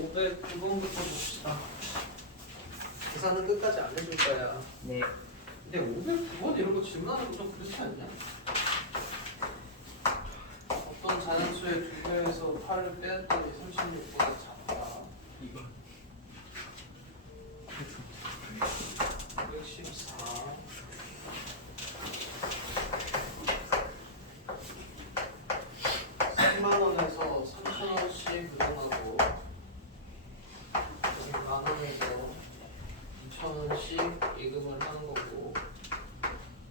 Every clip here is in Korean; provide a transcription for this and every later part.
509번부터 봅시다. 계산은 끝까지 안 해줄 거야. 네. 근데 509번 이런 거 질문하는 거 좀 그렇지 않냐? 어떤 자연수의 두 배에서 8을 빼앗더니 36보다 작다. 이거. 114. 3만 원에서 3천 원씩 늘어나고 1만 원에서 2천 원씩 예금을 하는 거고,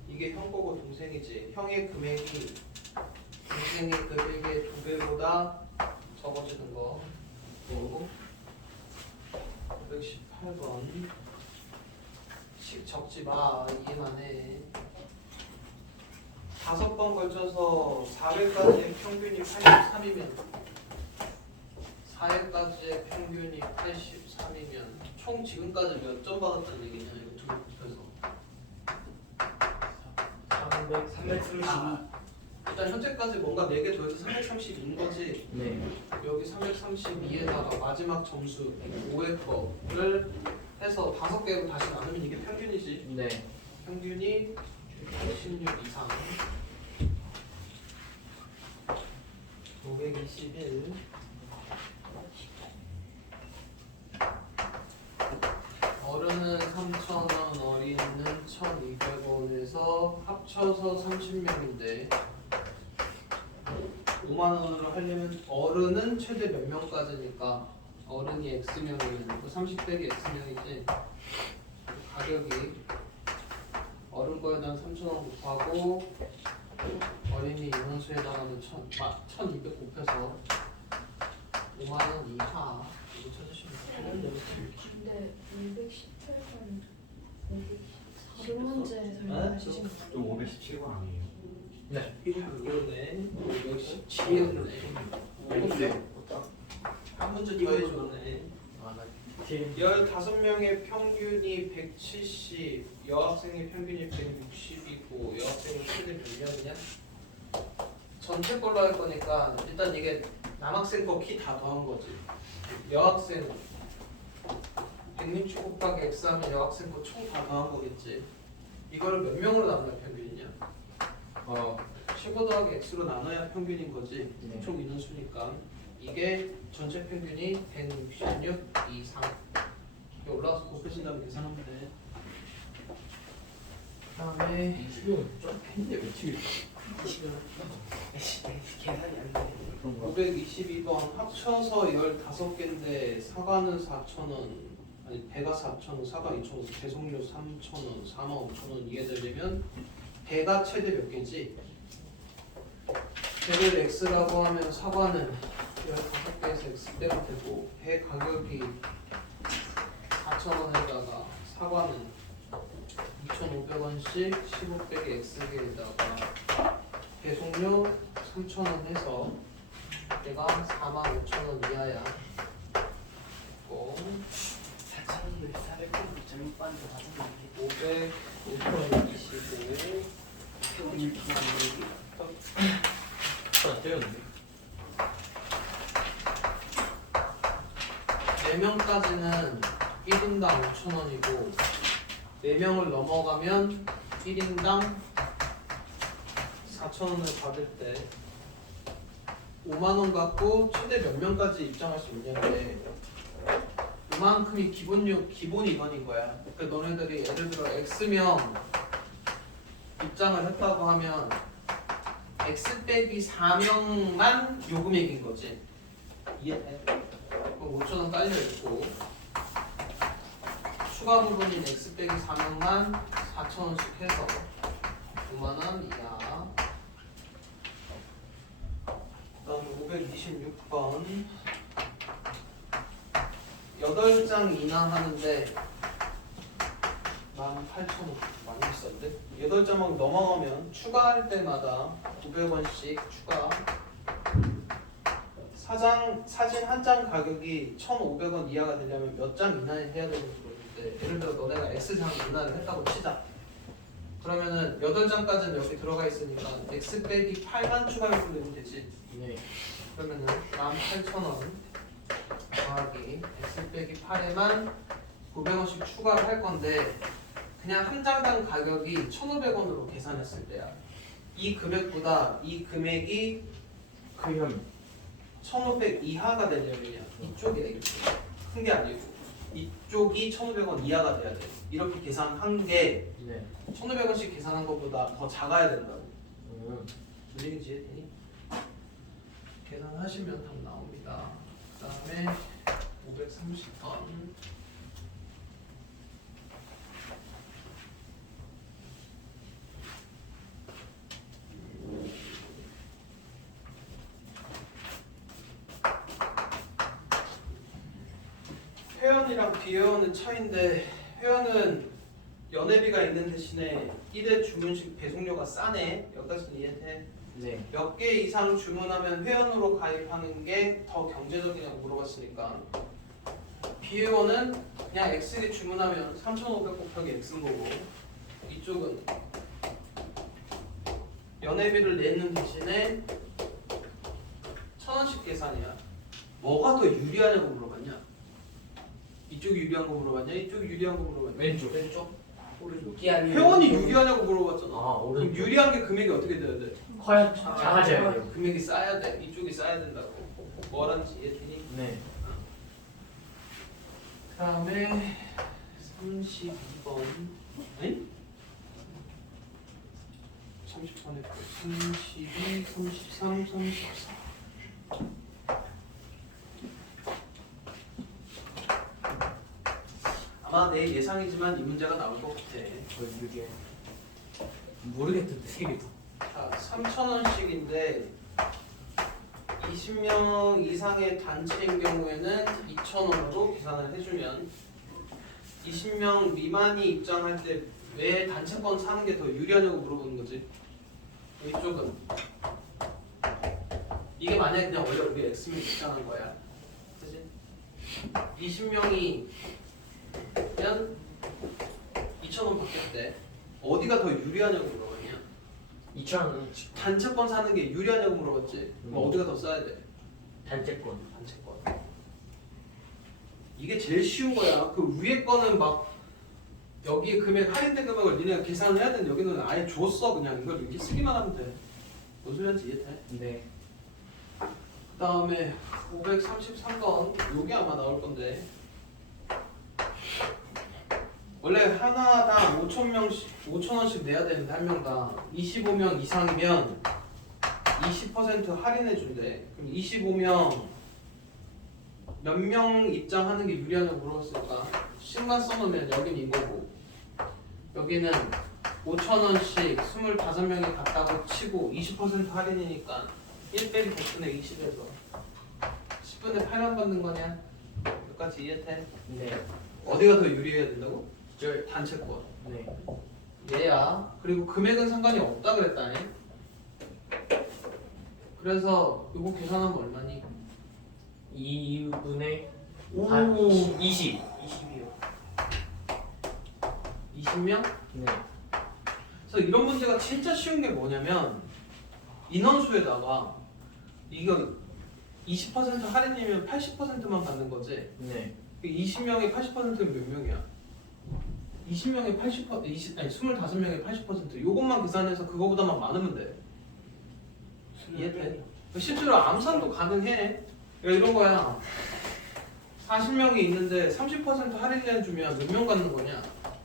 이게 형 거고 동생이지. 형의 금액이 동생의 금액의 2배보다 적어지는 거. 또 518번 식 적지 마. 이해만 해. 5번 걸쳐서 4회까지의 평균이 83이면 4회까지의 평균이 83이면 총 지금까지 몇 점 받았다는 얘기냐 이거 두 곱해서 332. 일단 현재까지 뭔가 4개 더해서 332인 거지. 네. 여기 332에다가 마지막 점수 5의 거를 해서 5개로 다시 나누면 이게 평균이지. 네. 평균이 16 이상. 521. 어른은 3,000원, 어린이는 1,200원에서 합쳐서 30명인데 5만 원으로 하려면 어른은 최대 몇 명까지니까 어른이 X명이면 30 빼기 X명이지. 가격이 어른 거에다가 3,000원 곱하고 어린이 인원수에다가는 1,200 곱해서 5만 원 이하 이거 찾으시면 돼요. 근데 218번 514번 문제 설명해 주신 거 또 517번 아니에요? 네. 그러네. 517이었네. 한 문제 더 해줬네. 아, 나 15명의 평균이 170, 여학생의 평균이 160이고 여학생이 최대 몇 명이냐? 전체 걸로 할 거니까 일단 이게 남학생 거 키 다 더한 거지. 여학생 160 곱하기 x 하면 여학생 거 총 다 더한 거겠지. 이걸 몇 명으로 나눠야 평균이냐? 15 더하기 x로 나눠야 평균인 거지. 네. 총 인원수니까. 이게 전체 평균이 166 이상. 이렇게 올라가서 곱해진 다음에 계산하면 돼. 그 다음에 지금 좀 했는데 왜 지금 계산이 안 돼. 그런가? 522번 합쳐서 15개인데 사과는 4,000원, 아니 배가 4,000원, 사과 2,000원, 배송료 3,000원, 45,000원 이해되려면 배가 최대 몇 개지? 배를 x라고 하면 사과는 15개에서 x 빼면 되고 배 가격이 4,000원에다가 사과는 2,500원씩 15 빼기 x개에다가 배송료 3,000원 해서 얘가 45,000원 이하야. 4,000원을 400원 잘못 봤는데 500, 5,025 표현을 기억하는 안 때렸는데. 4명까지는 1인당 5,000원이고 4명을 넘어가면 1인당 4,000원을 받을 때 5만 원 갖고 최대 몇 명까지 입장할 수 있냐인데 이만큼이 기본 인원인 거야. 그러니까 너네들이 예를 들어 X명 입장을 했다고 하면 X 빼기 4명만 요금액인 거지. 이해해? 그럼 5,000원 깔려 있고 추가 부분인 X 빼기 4명만 4,000원씩 해서 5만 원 이하. 그다음 526번 8장 이나 하는데 18,000원 많이 비싼데? 8장만 넘어가면 추가할 때마다 900원씩 추가. 사진 한 장 가격이 1,500원 이하가 되려면 몇 장 이나에 해야 되는 거였는데 예를 들어 너네가 X장 이나를 했다고 치자. 그러면은 8장까지는 여기 들어가 있으니까 X 빼기 8만 추가해서 내면 되지. 네. 그러면은 18,000원 더하기 28에만 900원씩 추가를 할 건데 그냥 한 장당 가격이 1,500원으로 계산했을 때야. 이 금액보다 이 금액이 크면 1,500 이하가 되려면 이쪽이 되겠지. 큰 게 아니고 이쪽이 1,500원 이하가 돼야 돼. 이렇게 계산한 게 네. 1,500원씩 계산한 것보다 더 작아야 된다고. 무슨 얘기인지 이해되니? 계산하시면 답 나옵니다. 그 다음에 530번. 회원이랑 비회원의 차이인데 회원은 연회비가 있는 대신에 1회 주문식 배송료가 싸네. 여기까지는 이해돼? 네. 몇 개 이상 주문하면 회원으로 가입하는 게 더 경제적이냐고 물어봤으니까 비회원은 그냥 X를 주문하면 3,500 곱하기 X인 거고 이쪽은 연회비를 내는 대신에 1,000원씩 계산이야. 뭐가 더 유리하냐고 물어봤냐? 이쪽이 유리한 거 물어봤냐? 이쪽이 유리한 거 물어봤냐? 왼쪽. 왼쪽? 오른쪽? 이게 아니면 회원이 유리하냐고 물어봤잖아. 아, 그럼 오른쪽. 유리한 게 금액이 어떻게 돼야 돼? 커야 작아져야 돼요. 금액이 쌓여야 돼. 이쪽이 쌓여야 된다고. 뭐라는지 이해되니? 네. 다음에 32번. 아니? 30번에 32, 33, 34. 아마 내 예상이지만 이 문제가 나올 것 같아. 거의 유리해. 모르겠던데 세 개. 자, 3,000원씩인데 20명 이상의 단체인 경우에는 2,000원으로 계산을 해주면 20명 미만이 입장할 때 왜 단체권 사는 게 더 유리하냐고 물어보는 거지. 이쪽은 이게 만약에 그냥 원래 우리 X명 입장한 거야. 그치? 20명이 면 2,000원 받겠대. 어디가 더 유리하냐고 물어봤냐? 2,000원 단체권 사는 게 유리하냐고 물어봤지. 그럼 어디가 더 싸야 돼? 단체권. 단체권. 이게 제일 쉬운 거야. 그 위에 거는 막 여기 금액 할인된 금액을 니네가 계산을 해야 되는데 여기는 아예 줬어. 그냥 이걸 이렇게 쓰기만 하면 돼. 무슨 소리인지 이해돼? 네. 그 다음에 533번 요게 아마 나올 건데 원래 하나당 5,000원씩 내야 되는데 한 명당 25명 이상이면 20% 할인해 준대. 그럼 25명 몇 명 입장하는 게 유리하냐고 물어봤으니까 10만 써놓으면 여기는 이거고 여기는 5,000원씩 25명이 갔다고 치고 20% 할인이니까 1 빼기 100분의 20에서 10분의 8만 받는 거냐? 여기까지 이해돼? 네. 어디가 더 유리해야 된다고? 저 단체권. 네. 얘야. 그리고 금액은 상관이 없다 그랬다니. 그래서 이거 계산하면 얼마니? 2분의 오. 20. 20이요. 20명? 네. 그래서 이런 문제가 진짜 쉬운 게 뭐냐면 인원수에다가 이거 20% 할인이면 80%만 받는 거지. 네. 20명에 80%는 몇 명이야? 20명에 80%, 25명에 80% 요것만 계산해서 그거보다만 많으면 돼. 이해돼? 실제로 암산도 가능해. 그러니까 이런 거야. 40명이 있는데 30% 할인해주면 몇 명 갖는 거냐?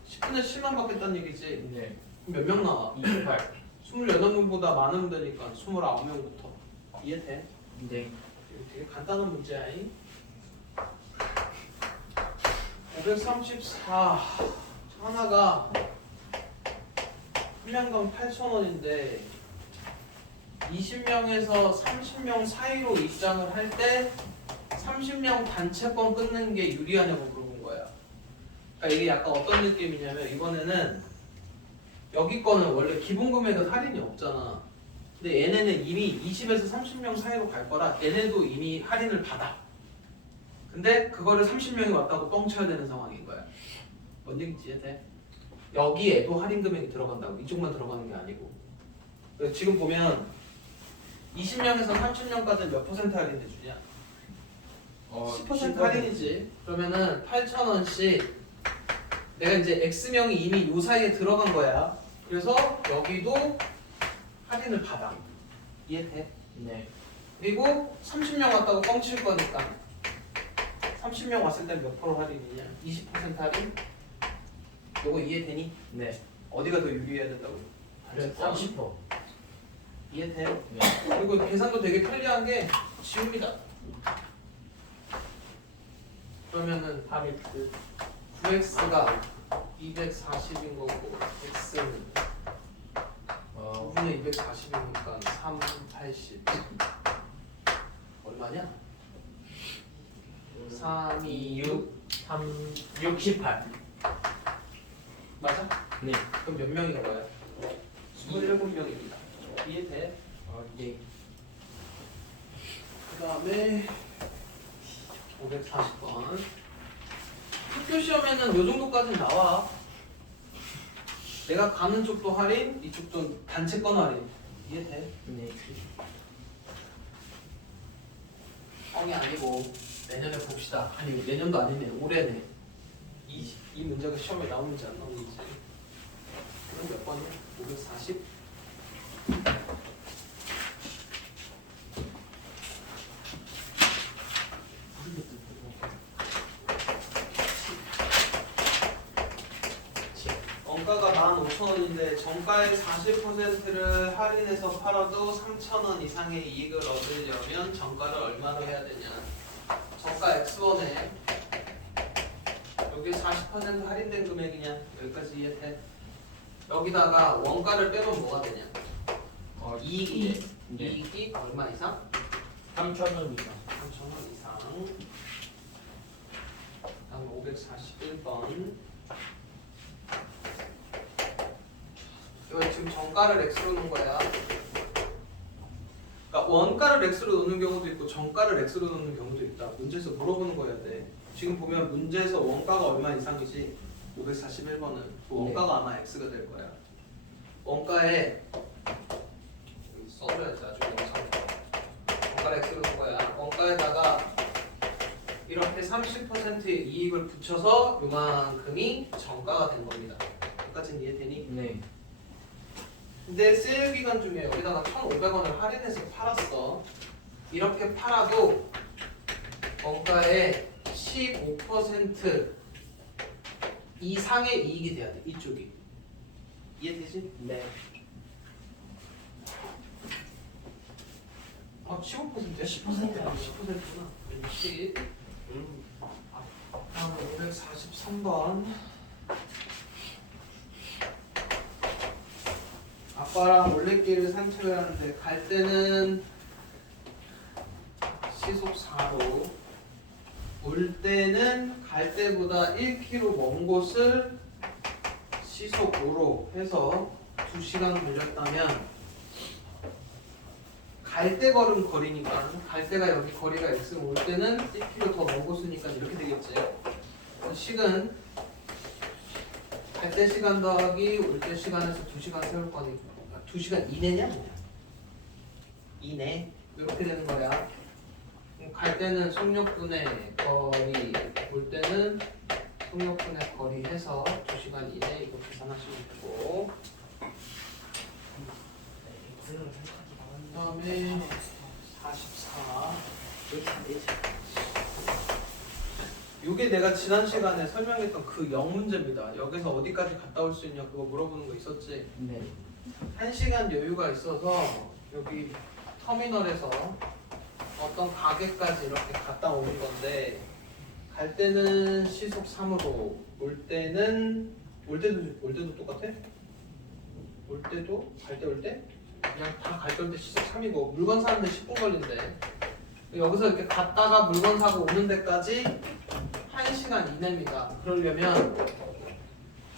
10분의 7만 받겠다는 얘기지. 네. 그럼 몇 명 나와? 28. 28명보다 많으면 되니까 29명부터. 이해돼? 네. 이거 되게 간단한 문제야. 534 하나가 한 명당 8,000원인데 20명에서 30명 사이로 입장을 할 때 30명 단체권 끊는 게 유리하냐고 물어본 거야. 그러니까 이게 약간 어떤 느낌이냐면 이번에는 여기 거는 원래 기본 금액은 할인이 없잖아. 근데 얘네는 이미 20에서 30명 사이로 갈 거라 얘네도 이미 할인을 받아. 근데 그거를 30명이 왔다고 뻥쳐야 되는 상황인 거야. 뭔 얘기인지 이해돼? 여기에도 할인 금액이 들어간다고. 이쪽만 들어가는 게 아니고. 그래서 지금 보면 20명에서 30명까지 몇 퍼센트 할인해 주냐? 10% 할인이지. 그러면은 8,000원씩 내가 이제 X명이 이미 요 사이에 들어간 거야. 그래서 여기도 할인을 받아. 이해돼? 네. 그리고 30명 왔다고 뻥칠 거니까 30명 왔을 때 몇 프로 할인이냐? 20% 할인? 요거 이해되니? 네. 어디가 더 유리해야 된다고? 30%. 이해돼? 네. 그리고 계산도 되게 편리한 게 지웁니다. 그러면은 8X. 9x가 240인 거고 x는 9분의 240이니까 380 얼마냐? 3, 2, 6 3, 68. 맞아? 네. 그럼 몇 명인 거야? 27명입니다. 이해돼? 네. 그 다음에 540번 학교 시험에는 요 정도까지는 나와. 내가 가는 쪽도 할인, 이쪽도 단체권 할인. 이해돼? 네. 뻥이 아니고 내년에 봅시다. 아니 내년도 아니네. 올해네. 이 문제가 시험에 나오는지 안 나오는지. 그럼 몇 번이야? 540? 원가가 15,000원인데 정가의 40%를 할인해서 팔아도 3,000원 이상의 이익을 얻으려면 정가를 얼마로 해야 되냐? 정가 X1에 여기 40% 할인된 금액이냐? 여기까지 이해돼? 여기다가 원가를 빼면 뭐가 되냐? 이익이지. 네. 이익이 얼마 이상? 3,000원 이상. 3,000원 이상. 다음 541번. 이거 지금 정가를 X로 놓은 거야. 그러니까 원가를 X로 놓는 경우도 있고 정가를 X로 놓는 경우도 있다. 문제에서 물어보는 거야 돼. 지금 보면 문제에서 원가가 얼마 이상이지? 541번은 그 원가가 아마 X가 될 거야. 원가에 여기 써줘야지 나중에 영상. 원가를 X로 놓은 거야. 원가에다가 이렇게 30%의 이익을 붙여서 요만큼이 정가가 된 겁니다. 여기까지는 이해되니? 네. 근데 세일 기간 중에 여기다가 1,500원을 할인해서 팔았어. 이렇게 팔아도 원가의 15% 이상의 이익이 돼야 돼. 이쪽이. 이해되지? 네. 15%야? 10%야? 10%구나. 10. 다음 543번. 아빠랑 올레길을 산책을 하는데 갈 때는 시속 4로 올 때는 갈 때보다 1km 먼 곳을 시속 5로 해서 2시간 걸렸다면 갈 때 걸은 거리니까 갈 때가 여기 거리가 x 올 때는 1km 더 먼 곳이니까 이렇게 되겠지. 식은 갈 때 시간 더하기 올 때 시간에서 2시간 세울 거니까 2시간 이내냐 뭐냐? 이내 이렇게 되는 거야. 갈 때는 속력분의 거리, 올 때는 속력분의 거리 해서 2시간 이내 이거 계산하시면 되고 그 다음에 44 요게 내가 지난 시간에 설명했던 그 0문제입니다. 여기서 어디까지 갔다 올 수 있냐 그거 물어보는 거 있었지? 네. 1시간 여유가 있어서 여기 터미널에서 어떤 가게까지 이렇게 갔다 오는 건데 갈 때는 시속 3으로 올 때도 똑같아? 올 때도 갈 때 올 때? 그냥 다 갈 때 올 때 시속 3이고 물건 사는데 10분 걸린대. 여기서 이렇게 갔다가 물건 사고 오는 데까지 1시간 이내입니다. 그러려면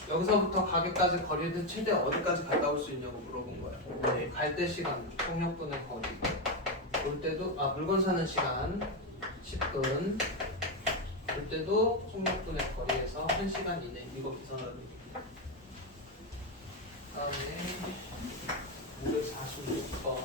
여기서부터 가게까지 거리를 최대 어디까지 갔다 올 수 있냐고 물어본 거야. 네. 갈 때 시간, 속력분의 거리. 올 때도 물건 사는 시간 10분. 올 때도 속력분의 거리에서 1시간 이내 이거 계산하는 얘기입니다. 다음에 546번.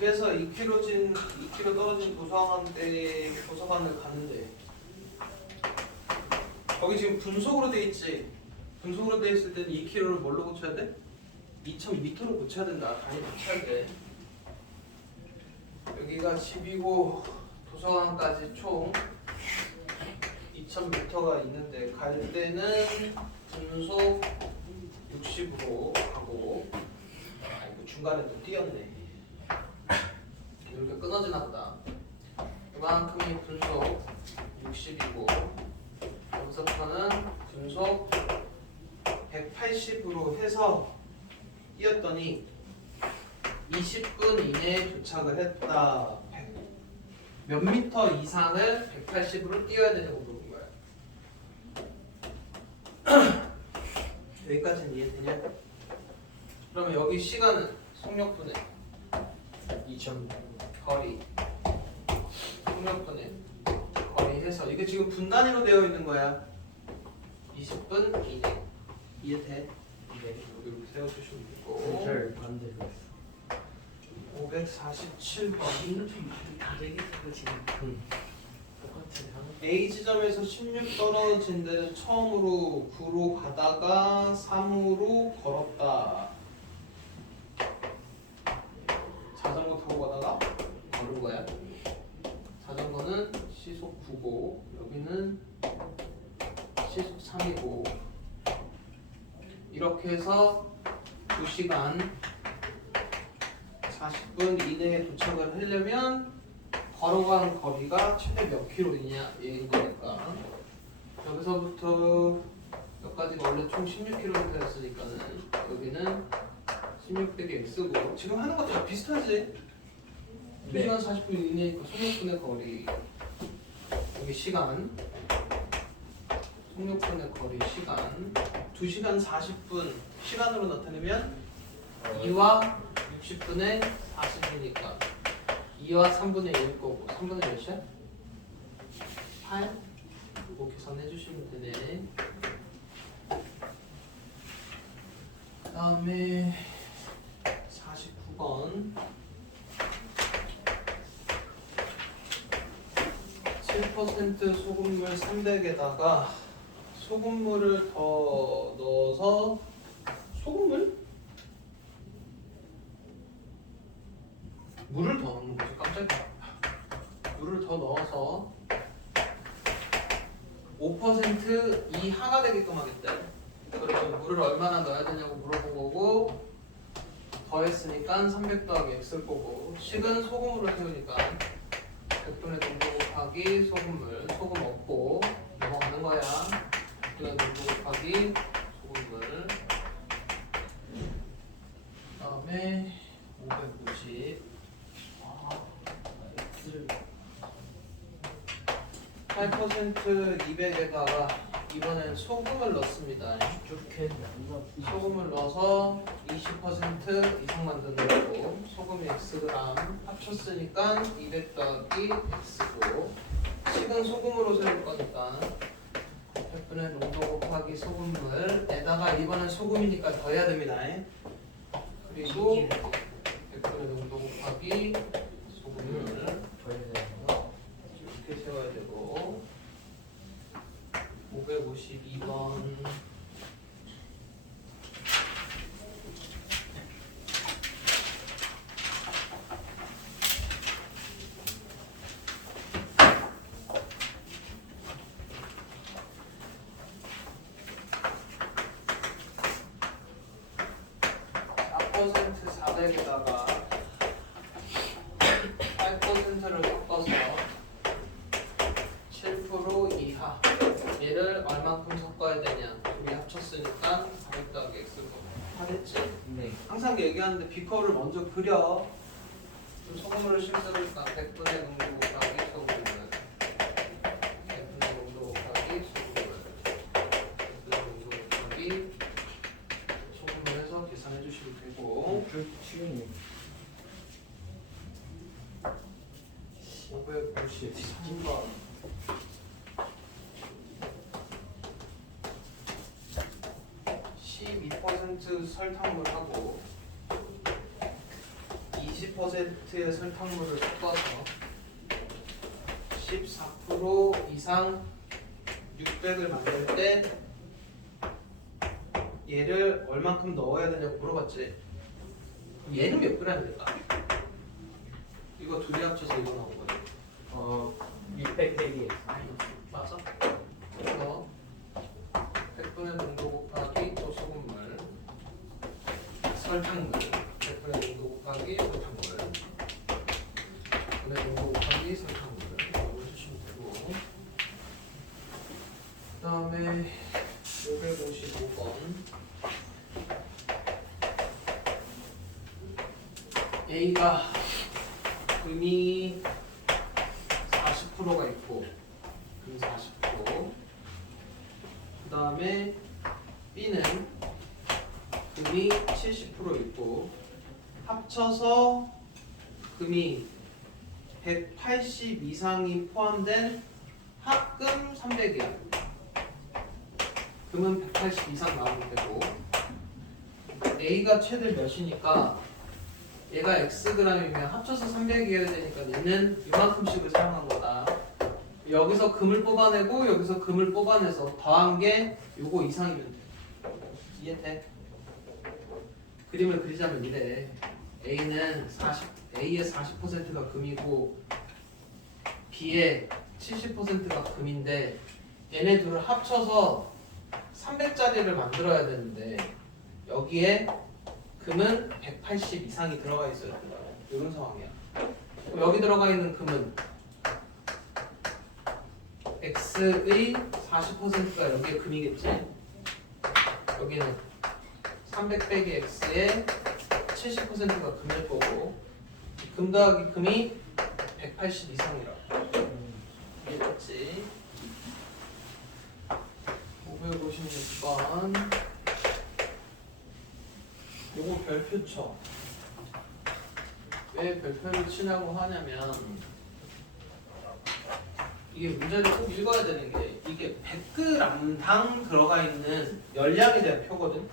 집에서 2km 떨어진 도서관을 가는데 거기 지금 분속으로 돼 있지. 분속으로 돼 있을 때는 2km를 뭘로 고쳐야 돼? 2000m로 고쳐야 된다. 단위 고쳐야 돼. 여기가 집이고 도서관까지 총 2000m가 있는데 갈 때는 분속 60으로 가고 아이고 중간에 또 띄었네. 이렇게 끊어지나 보다. 이만큼이 분속 60이고 여기서부터는 분속 180으로 해서 뛰었더니 20분 이내에 도착을 했다. 몇 미터 이상을 180으로 뛰어야 되냐고 물어본 거야. 여기까지는 이해되냐? 그러면 여기 시간은 속력분해 2000 거리 속력분해 거리 해서 이게 지금 분 단위로 되어 있는 거야. 20분 이내 이해돼? 네. 여기 이렇게 세워주시면 되고 분절 반대로 했어. 547번 이것도 다르겠어 지금. 똑같은 A 지점에서 16 떨어진 데는 처음으로 9로 가다가 3으로 걸었다. 자전거 타고 가다가 걸은 거야. 자전거는 시속 9고 여기는 시속 3이고 이렇게 해서 2시간 40분 이내에 도착을 하려면 걸어간 거리가 최대 몇 킬로이냐 얘인 거니까 여기서부터 여기까지가 원래 총 16km였으니까는 여기는 16 빼기 x고 지금 하는 것도 다 비슷하지? 네. 2시간 40분 이내니까 속력분의 거리 여기 시간 속력분의 거리 시간 2시간 40분 시간으로 나타내면 2와 60분의 40이니까 2와 3분의 1 거고 3분의 몇이야? 8? 이거 계산해 주시면 되네. 그 다음에 49번 7% 소금물 300에다가 소금물을 더 넣어서 소금물? 물을 더 넣는 거지. 깜짝이야. 물을 더 넣어서 5% 이하가 되게끔 하겠다. 그러면 물을 얼마나 넣어야 되냐고 물어본 거고 더했으니까 300 더하기 x일 거고 식은 소금으로 태우니까 100분의 농도 곱하기 소금물 소금 없고 넘어가는 거야. 100분의 농도 곱하기 소금물 그 다음에 550 8% 200에다가 이번엔 소금을 넣습니다. 이렇게 소금을 넣어서 20% 이상 만드는 거고 소금이 xg 합쳤으니까 200 더하기 x고 식은 소금으로 세울 거니까 100분의 농도 곱하기 소금물에다가 이번엔 소금이니까 더해야 됩니다. 그리고 100분의 농도 곱하기 소금물 이렇게 세워야 되고 552번 400에다가 8%를 섞어서 7% 이하 얘를 얼만큼 섞어야 되냐 둘이 합쳤으니까 400 더하기 x고 하겠지? 네. 항상 얘기하는데 비커를 먼저 그려 좀 소금물을 실수니까 100분의 농도 곱하기 소금물 100분의 농도 곱하기 소금물 100분의 농도 곱하기 소금물 해서 계산해 주시면 되고 치우니 593번 12% 설탕물하고 20% 20%의 설탕물을 섞어서 14% 이상 600을 만들 때 얘를 얼만큼 넣어야 되냐고 물어봤지. 얘는 몇 그램 될까? 이거 두 개 합쳐서 이거 나온 거네. 600 빼기 X. 맞아. 그래서 100분의 농도 곱하기 또 소금물, 설탕물, 100분의 농도 곱하기 설탕물, 100분의 농도 곱하기 설탕물 이걸 해주시면 되고, 그 다음에 555번 A가 금이 40%가 있고 금이 40%, 그 다음에 B는 금이 70% 있고 합쳐서 금이 180 이상이 포함된 합금 300이야. 금은 180 이상 나오면 되고 A가 최대 몇이니까 얘가 Xg이면 합쳐서 300이어야 되니까 얘는 이만큼씩을 사용한 거다. 여기서 금을 뽑아내고 여기서 금을 뽑아내서 더한 게 요거 이상이면 돼. 이해돼? 그림을 그리자면 이래. A의 40%가 금이고 B의 70%가 금인데 얘네 둘을 합쳐서 300짜리를 만들어야 되는데 여기에 금은 180 이상이 들어가 있어야 된다. 이런 상황이야. 그럼 여기 들어가 있는 금은 X의 40%가 여기에 금이겠지? 여기는 300 빼기 X의 70%가 금일 거고 금 더하기 금이 180 이상이라. 이해됐지? 556번 요거 별표 쳐. 왜 별표를 치냐고 하냐면 이게 문제를 꼭 읽어야 되는 게 이게 100g당 들어가 있는 열량에 대한 표거든.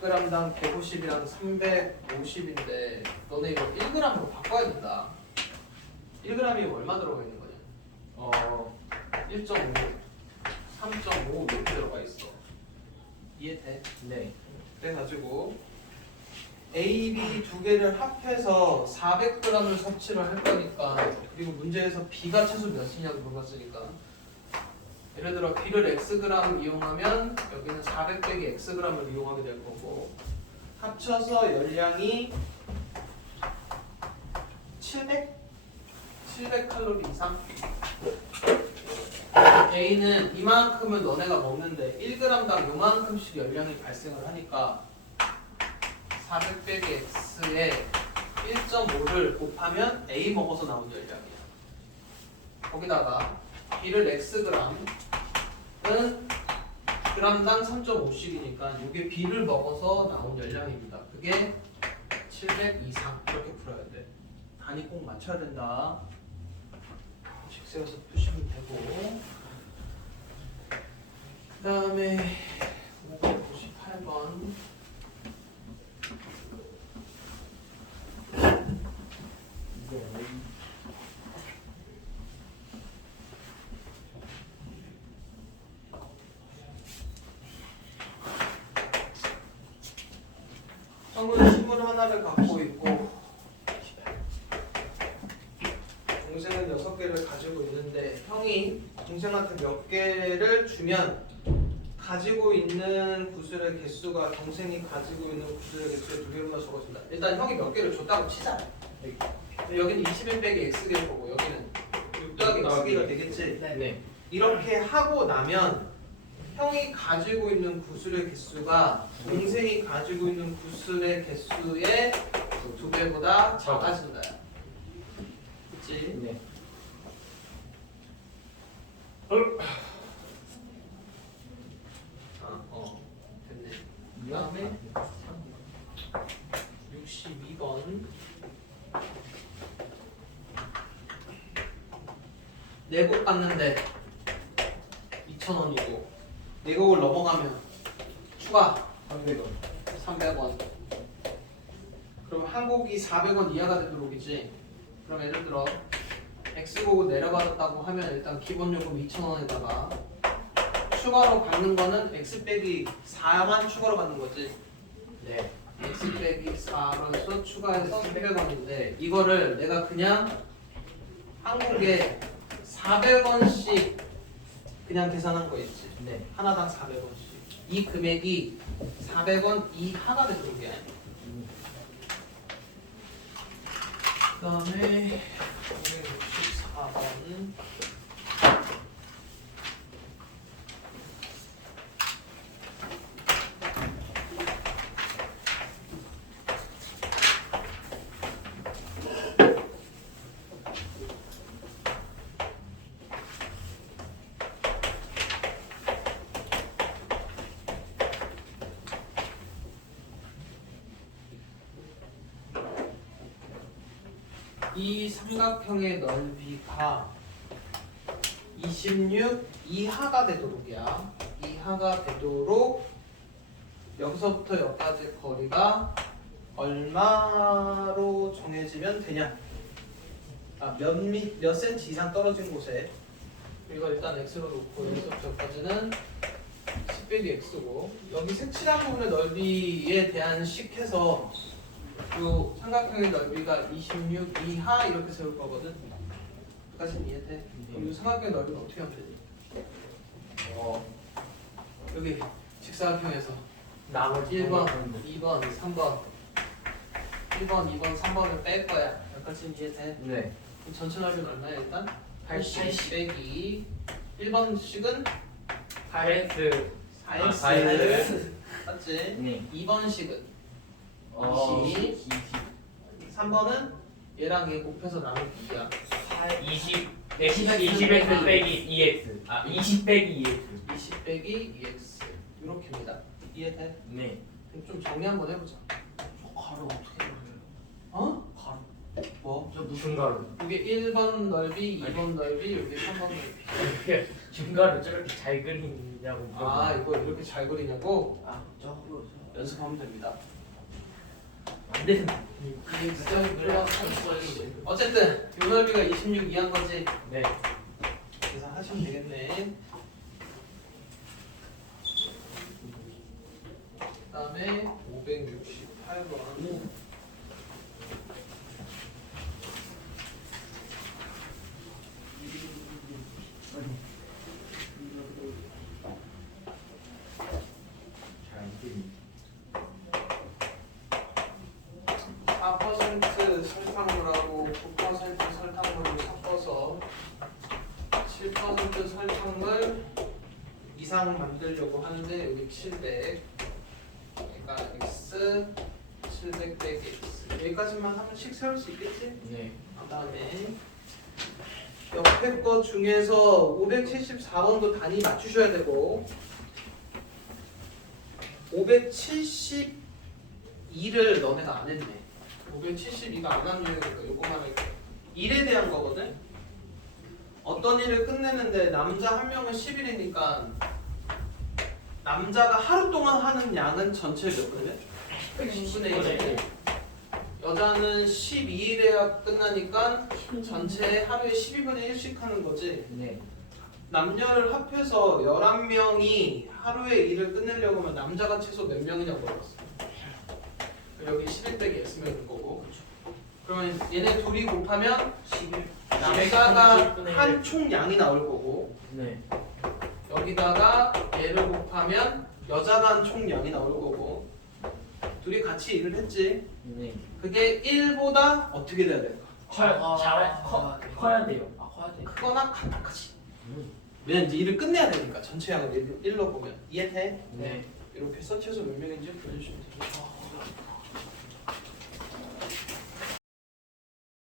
100g당 150이랑 350인데 너네 이거 1g으로 바꿔야 된다. 1g이 얼마 들어가 있는 거냐? 1.5, 3.5 이렇게 들어가 있어. 이해돼? 네. 그래가지고 A, B 두 개를 합해서 400g을 섭취를 할 거니까 그리고 문제에서 B가 최소 몇이냐고 물어봤으니까 예를 들어 B를 Xg 이용하면 여기는 400 빼기 Xg을 이용하게 될 거고 합쳐서 열량이 700 칼로리 이상. A는 이만큼을 너네가 먹는데 1g당 요만큼씩 열량이 발생을 하니까 400 빼기 X에 1.5를 곱하면 A 먹어서 나온 열량이야. 거기다가 B를 Xg은 g당 3.5씩이니까 이게 B를 먹어서 나온 열량입니다. 그게 700 이상 이렇게 풀어야 돼. 단위 꼭 맞춰야 된다. 식 세워서 푸시면 되고 그 다음에 598번 형은 식물 하나를 갖고 있고 동생은 6개를 가지고 있는데 형이 동생한테 몇 개를 주면 가지고 있는 구슬의 개수가 동생이 가지고 있는 구슬의 개수의 2배로만 적어진다. 일단 형이 몇 개를 줬다고 치자. 여기는 21 빼기 X개일 거고 여기는 6 더하기 X개가 되겠지. 네. 이렇게 하고 나면 형이 가지고 있는 구슬의 개수가 동생이 가지고 있는 구슬의 개수의 2배보다 작아진다. 그치? 네. 됐네. 그 다음에 62번 내곡 갔는데 2,000원이고 내곡을 넘어가면 추가 300원. 300원. 그럼 항목이 400원 이하가 되도록이지. 그럼 예를 들어 X고 내려받았다고 하면 일단 기본 요금 2,000원에다가 추가로 받는 거는 X 빼기 4만 추가로 받는 거지. 네. X 빼기 4로 해서 추가해서 300원인데 이거를 내가 그냥 항목에 400원씩 그냥 계산한 거 있지. 네. 하나당 400원씩. 이 금액이 400원 이하가 되는 게 아니야. 그 다음에 564번 이 삼각형의 넓이가 26 이하가 되도록이야. 이하가 되도록 여기서부터 여기까지 거리가 얼마로 정해지면 되냐? 몇 센치 이상 떨어진 곳에 이거 일단 x로 놓고 여기서부터 여기까지는 10 빼기 x고 여기 색칠한 부분의 넓이에 대한 식해서 요 삼각형의 넓이가 26 이하 이렇게 세울 거거든. 여기까지는 이해돼? 그럼 이 삼각형의 넓이는 어떻게 하면 되지? 여기 직사각형에서 나머지 1번, 2번, 3번 1번, 2번, 3번을 뺄 거야. 여기까지는 이해돼? 네. 그럼 전체 넓이는 얼마야 일단? 80. 80 빼기 1번씩은 8X 4x 맞지? 네. 2번씩은 20. 20. 3번은 얘랑 얘 곱해서 나누기 2야. 20 20X 빼기 2X 20 빼기 2X 20 빼기 2x 이렇게입니다. 이해돼? 네. 그럼 좀 정리 한번 해보자. 가로 어떻게 그려요? 어? 가로 뭐? 저 무슨 가로? 이게 1번 넓이, 2번 넓이, 여기 3번 넓이. 이렇게 중가로 저렇게 잘 그리냐고 아 이거 이렇게 잘 그리냐고? 저거 연습하면 됩니다. 안 되는 어쨌든 이 넓이가 26 이한 거지. 네. 계산하시면 되겠네. 그다음에 568번. 잘안 되니. 4% 설탕물하고 9% 설탕물을 섞어서 7% 설탕물 이상 만들려고 하는데 여기 700 그러니까 x 700 빼기 x 여기까지만 하면씩 세울 수 있겠지? 네. 그 다음에 옆에 거 중에서 574번도 단위 맞추셔야 되고 572를 너네가 안 했네. 572가 안 한 이유니까 요거만 할게. 일에 대한 거거든. 어떤 일을 끝내는데 남자 한 명은 10일이니까 남자가 하루 동안 하는 양은 전체 몇 분이래? 110분의 1. 여자는 12일에야 끝나니까 전체 하루에 12분의 1씩 하는 거지. 네. 남녀를 합해서 11명이 하루에 일을 끝내려고 하면 남자가 최소 몇 명이냐고 물어봤어. 여기 11 빼기 X명일 거고. 그러면 얘네 둘이 곱하면 11 남자가 한 총 양이 나올 거고 네. 여기다가 얘를 곱하면 여자가 한 총 양이 나올 거고 둘이 같이 일을 했지. 네. 그게 1보다 어떻게 돼야 될까? 커야 돼요. 커야 돼. 크거나 같다까지. 왜냐면 이제 일을 끝내야 되니까 전체 양을 1로 보면 이해돼? 네. 이렇게 해서 최소 몇 명인지 보내주시면 됩니다.